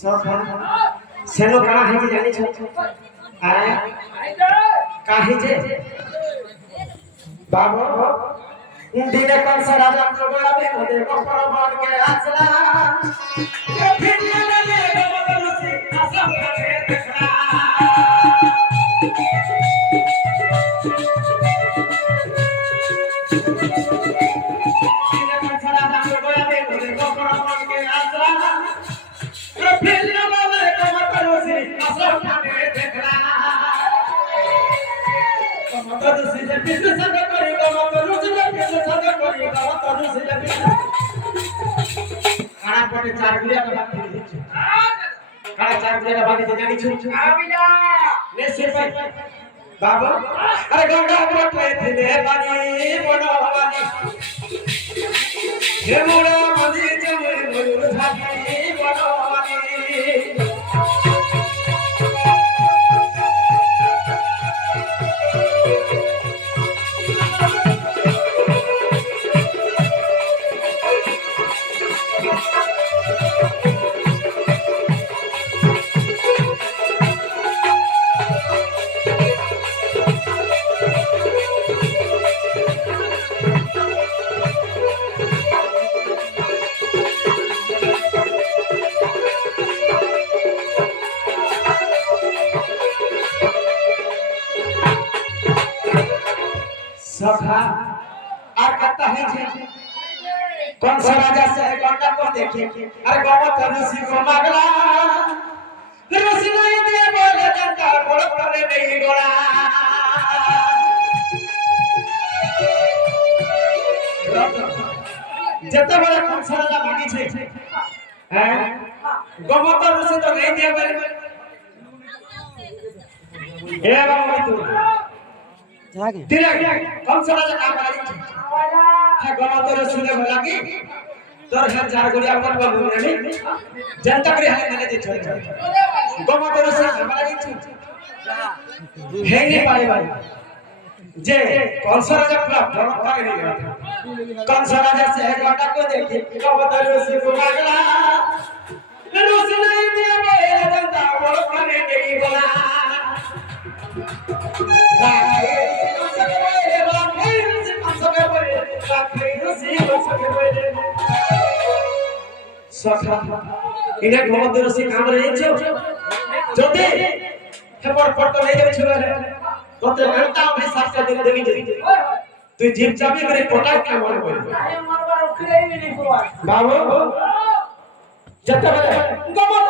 सखा सेनो कहाँ है कि जानी छ आए काहे जे बाबू दिने कौन सा राजा को बड़ा बे होते को परमान के आसला के फिर ले ले मतलब से असम के देखना दिने कौन सा राजा को बड़ा बे होते को परमान के आसला के फिर ले ले मतलब से असम के देखना मतलब से जब किसी संग करेगा मतलब से जब किसी संग करेगा मतलब से जब खाना पड़े 4 गुलिया का बात नहीं है खाना 4 गुलिया का बात नहीं जानी छु आबिला ले सिर पे बाबा अरे गंगा पटे थे पानी बनवानी हे मोड़ा मदी जमे मयूर धानी बनवानी सखा और कहता है जी कौन सा राजा से गंगा को देखे अरे गौमत ऋषि को मांगला ऋषि नहीं दे बोले गंगा बोल करे नहीं गोला जते बड़ा कौन सा राजा मांगी छे हैं गौमत ऋषि तो नहीं दे बोले ए बाबू तू तेरे कौन सा राजा काम करी है गमा तोरे सुने भला की तोर हर 4 गोलियां पर बाबू ने जनता करे हाले मैंने दे छोड़ गमा तोरे से हमारा नहीं छु है नहीं पाए भाई जे कौन सा राजा पूरा भरत का नहीं गया कौन सा राजा से है गंगा को देखे गमा तोरे से को मांगला ऋषि नहीं दिया बोले जनता बोल करे नहीं बोला सखा इने गमत रसी काम रे छो जदे हेपर पट्ट नहीं जाय छले तते घंटा में 7 दिन देखि जे तू जीप चाबी करे पटा के मार बोल अरे मारबार उखले भी नहीं हुआ बाबू जते गमत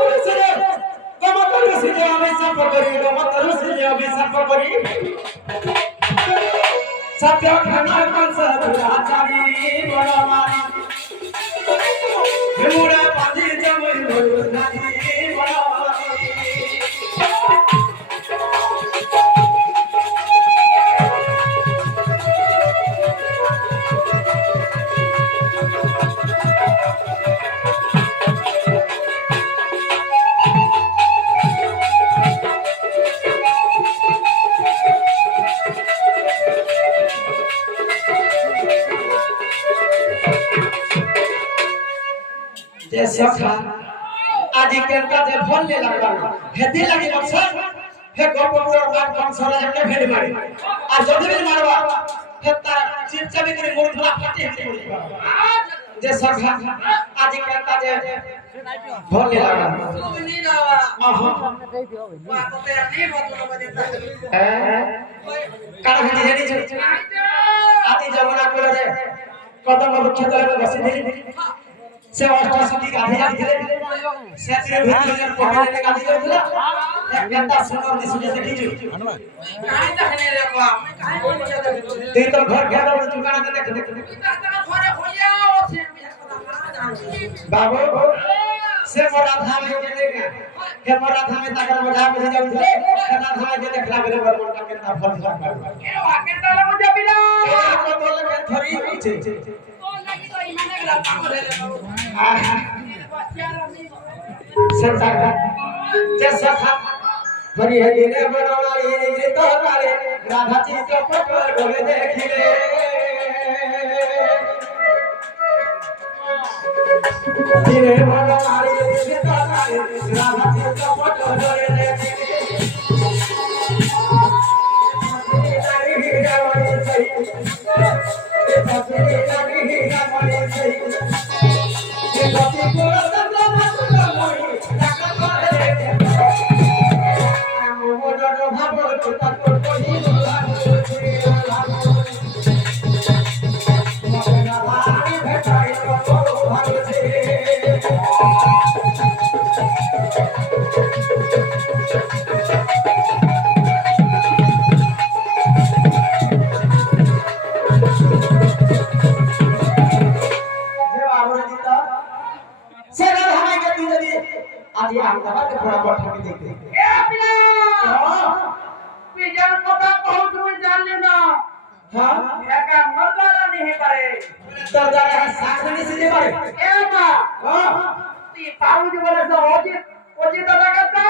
रसी जे हमें सब करी गमत रसी जे हमें सब करी सत्य खाना कंस दुराचारी बड़ा मारी मुड़ा पादी जमई भोर नारी बड़ा मारी जे सखा आदि केनका जे भोल ले लगवा हेती लगी बक्सा हे गोपपुर बात कौन सरा के भेड़ मारी आ जदी भी मारवा हे तार चिप चाबी करे मूर्खला फाटी हेती जे सखा आदि केनका जे भोल ले लगवा तू नहीं लावा बात तो नहीं बतलो बजेता का हेती हेती आदि जमुना को रे कदम वृक्ष तले बसी थी से अष्टा सती गाधी जाथिले से तिरे भीतर पकड़े गाधी जाथिला एकटा सुंदर दिसुजे देखिजु काहे देखने रे बा मैं काहे बोल जा ते तो घर घेरा दुकान के देख घरे होया ओसे बाबू से मोरा धाम के देगा के मोरा धाम में ताकर मजा में जाउथिले केना धाम के देखला बेले बरमन का केना फल फल के वाकेटा लगो जबिला को तो लगे थरी छे तो लगी तो इमाने गला काम रे संसार जैसा था हरि हरि ने बनाना ये तो करे राधा जी के पकड़ बोले देखिले দিনে ভালো নারী দিনে তারে রাধা চিত্র পট ধরে নারী গাওয়ার সেই নারী গাওয়ার সেই গতি করে দন্দ মরি টাকা করে মনের ভাব তত কহিল आज ये अहमदाबाद के थोड़ा बहुत हम देखते हैं ए पिला पिजन কথা কও তুমি জানলে না हां একা মরদারা नहीं পারে तो जाने है साखनी से पारे ए মা हां তুই পাউজ বলে তো ওজি ওজি দাদা কথা